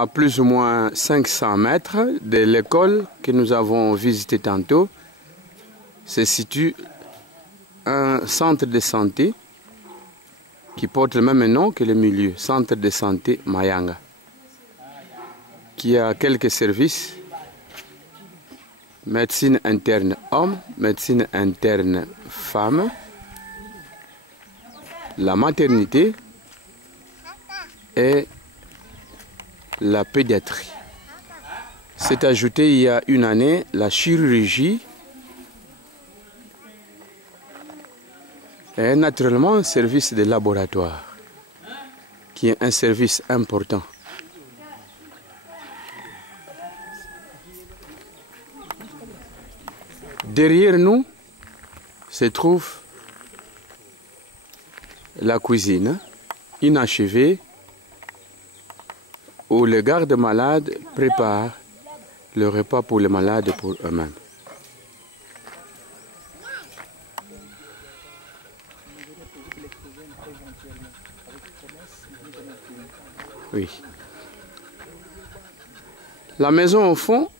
à plus ou moins 500 mètres de l'école que nous avons visité tantôt, se situe un centre de santé qui porte le même nom que le milieu, centre de santé Mayanga, qui a quelques services: médecine interne homme, médecine interne femme, la maternité et la pédiatrie. C'est ajouté il y a une année la chirurgie et naturellement un service de laboratoire qui est un service important. Derrière nous se trouve la cuisine inachevée où les gardes-malades préparent le repas pour les malades et pour eux-mêmes. Oui. La maison au fond,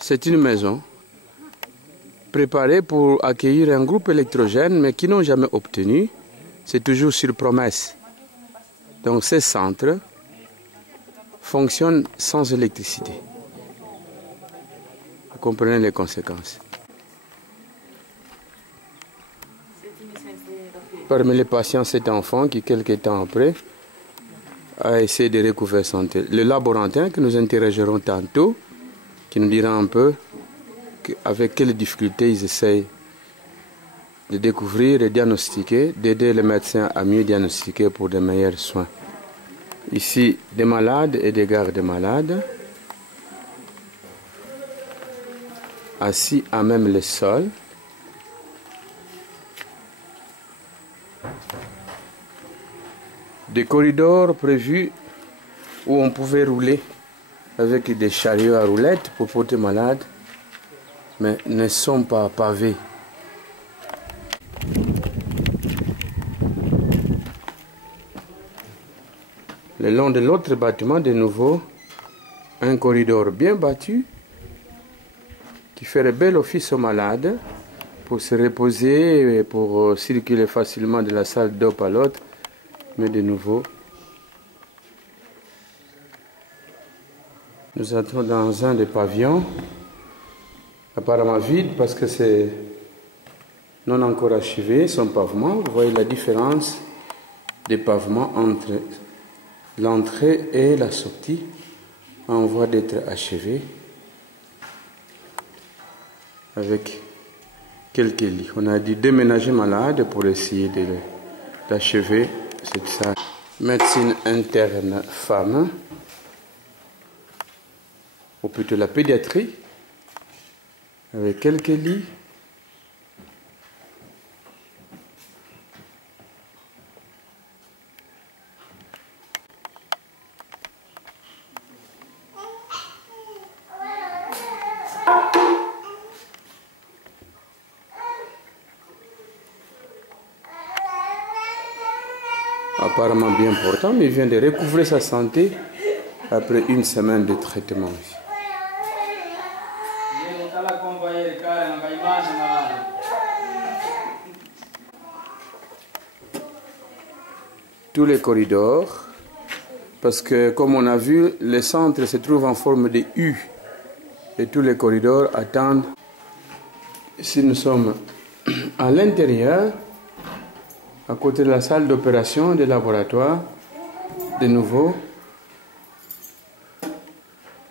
c'est une maison préparée pour accueillir un groupe électrogène, mais qui n'ont jamais obtenu. C'est toujours sur promesse. Donc ces centres fonctionnent sans électricité. Vous comprenez les conséquences. Parmi les patients, cet enfant qui, quelques temps après, a essayé de recouvrir santé. Le laborantin que nous interrogerons tantôt, qui nous dira un peu avec quelles difficultés ils essayent de découvrir et diagnostiquer, d'aider les médecins à mieux diagnostiquer pour de meilleurs soins. Ici, des malades et des gardes malades, assis à même le sol. Des corridors prévus où on pouvait rouler avec des chariots à roulettes pour porter malades, mais ne sont pas pavés. Le long de l'autre bâtiment, de nouveau, un corridor bien battu qui ferait bel office aux malades pour se reposer et pour circuler facilement de la salle d'op à l'autre. Mais de nouveau, nous entrons dans un des pavillons, apparemment vide parce que c'est non encore achevé, son pavement. Vous voyez la différence des pavements entre l'entrée et la sortie, en voie d'être achevé, avec quelques lits. On a dû déménager malade pour essayer d'achever cette salle. Médecine interne femme, ou plutôt la pédiatrie, avec quelques lits. Apparemment bien portant, mais il vient de recouvrer sa santé après une semaine de traitement. Tous les corridors, parce que comme on a vu, le centre se trouve en forme de U et tous les corridors attendent. Si nous sommes à l'intérieur, à côté de la salle d'opération des laboratoires, de nouveau,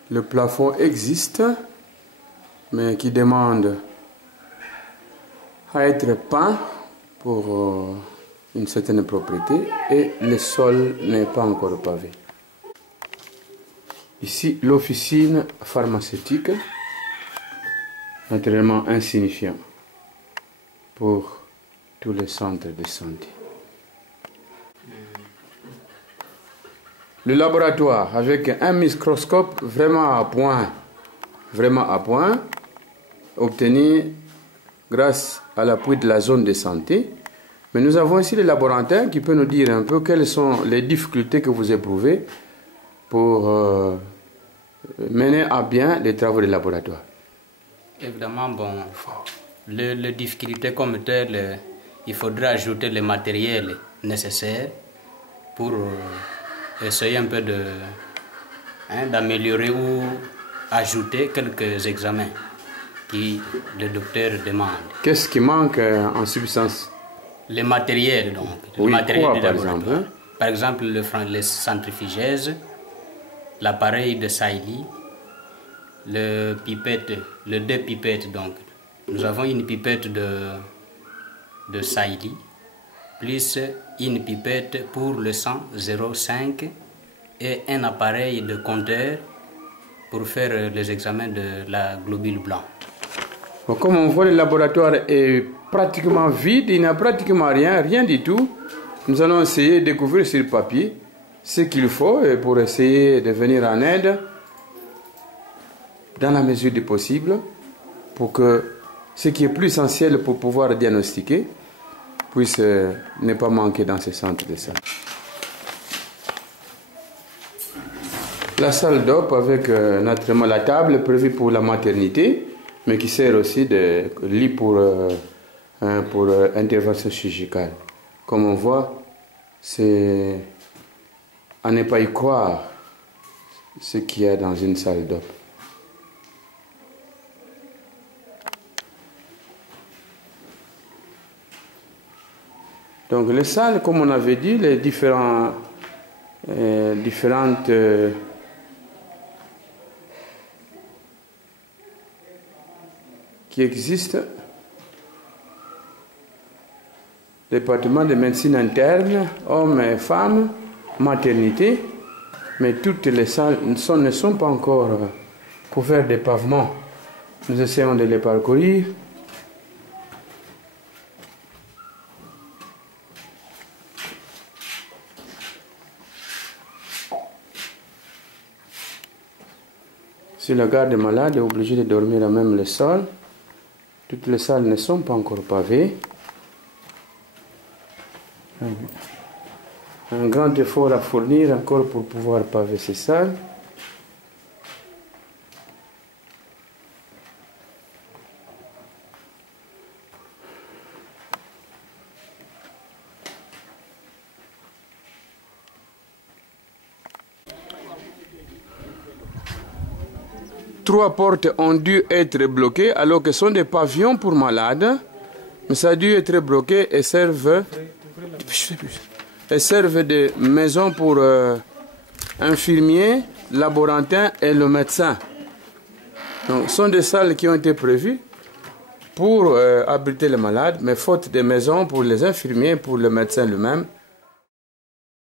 le plafond existe, mais qui demande à être peint pour une certaine propriété, et le sol n'est pas encore pavé. Ici, l'officine pharmaceutique, naturellement insignifiant pour tous les centres de santé. Le laboratoire avec un microscope vraiment à point, obtenu grâce à l'appui de la zone de santé. Mais nous avons ici le laborantin qui peut nous dire un peu quelles sont les difficultés que vous éprouvez pour mener à bien les travaux de laboratoire. Évidemment, bon, les difficultés comme telles, il faudra ajouter le matériel nécessaire pour essayer un peu d'améliorer ou ajouter quelques examens que le docteur demande. Qu'est-ce qui manque en substance? Le matériel, donc. Oui, le matériel quoi, de par laboratoire. exemple, hein? Par exemple, les centrifugeuses, l'appareil de Sailly, le deux pipettes, donc. Nous avons une pipette de Sailly, plus une pipette pour le sang 0,5 et un appareil de compteur pour faire les examens de la globule blanc. Bon, comme on voit, le laboratoire est pratiquement vide, il n'y a pratiquement rien du tout. Nous allons essayer de découvrir sur papier ce qu'il faut pour essayer de venir en aide dans la mesure du possible pour que ce qui est plus essentiel pour pouvoir diagnostiquer puisse ne pas manquer dans ce centre de santé. La salle d'op avec naturellement la table prévue pour la maternité, mais qui sert aussi de lit pour intervention chirurgicale. Comme on voit, c'est à ne pas y croire ce qu'il y a dans une salle d'op. Donc les salles, comme on avait dit, les différentes qui existent, département de médecine interne, hommes et femmes, maternité, mais toutes les salles ne sont pas encore couvertes de pavements. Nous essayons de les parcourir. Si le garde malade est obligé de dormir à même le sol, toutes les salles ne sont pas encore pavées. Un grand effort à fournir encore pour pouvoir paver ces salles. Trois portes ont dû être bloquées alors que ce sont des pavillons pour malades, mais ça a dû être bloqué et servent de maison pour infirmiers, laborantins et le médecin. Donc, ce sont des salles qui ont été prévues pour abriter les malades, mais faute de maisons pour les infirmiers, pour le médecin lui-même,